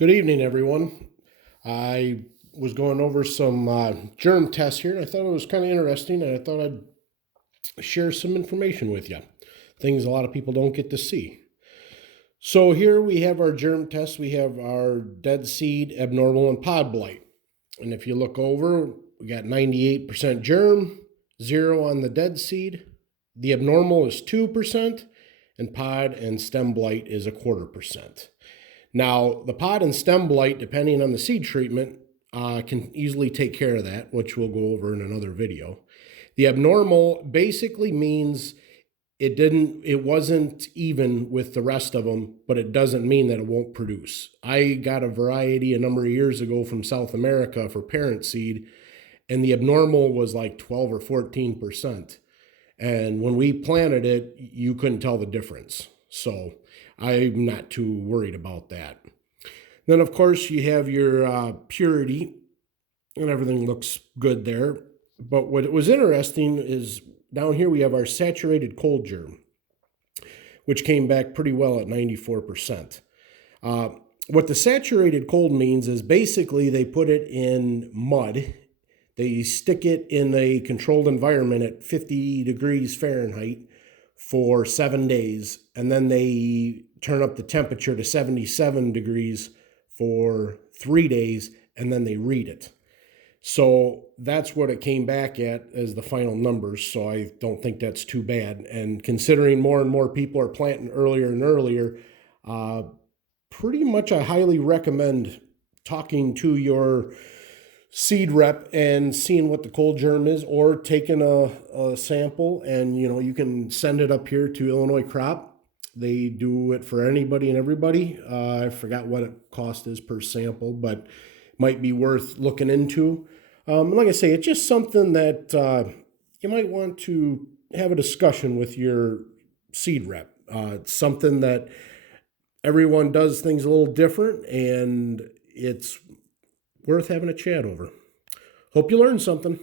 Good evening, everyone. I was going over some germ tests here, and I thought it was kind of interesting, and I thought I'd share some information with you. Things a lot of people don't get to see. So here we have our germ tests. We have our dead seed, abnormal, and pod blight. And if you look over, we got 98% germ, 0 on the dead seed. The abnormal is 2%, and pod and stem blight is 0.25%. Now, the pod and stem blight, depending on the seed treatment, can easily take care of that, which we'll go over in another video. The abnormal basically means it wasn't even with the rest of them, but it doesn't mean that it won't produce. I got a variety a number of years ago from South America for parent seed, and the abnormal was like 12 or 14%. And when we planted it, you couldn't tell the difference. So I'm not too worried about that. Then, of course, you have your purity, and everything looks good there. But what was interesting is down here we have our saturated cold germ, which came back pretty well at 94%. What the saturated cold means is basically they put it in mud. They stick it in a controlled environment at 50 degrees Fahrenheit for 7 days, and then they turn up the temperature to 77 degrees for 3 days, and then they read it. So that's what it came back at as the final numbers, so I don't think that's too bad. And considering more and more people are planting earlier and earlier, pretty much I highly recommend talking to your seed rep and seeing what the cold germ is, or taking a sample, and you can send it up here to Illinois Crop. They do it for anybody and everybody. I forgot what it cost is per sample, but might be worth looking into. Like I say, it's just something that you might want to have a discussion with your seed rep. It's something that everyone does things a little different, and it's worth having a chat over. Hope you learned something.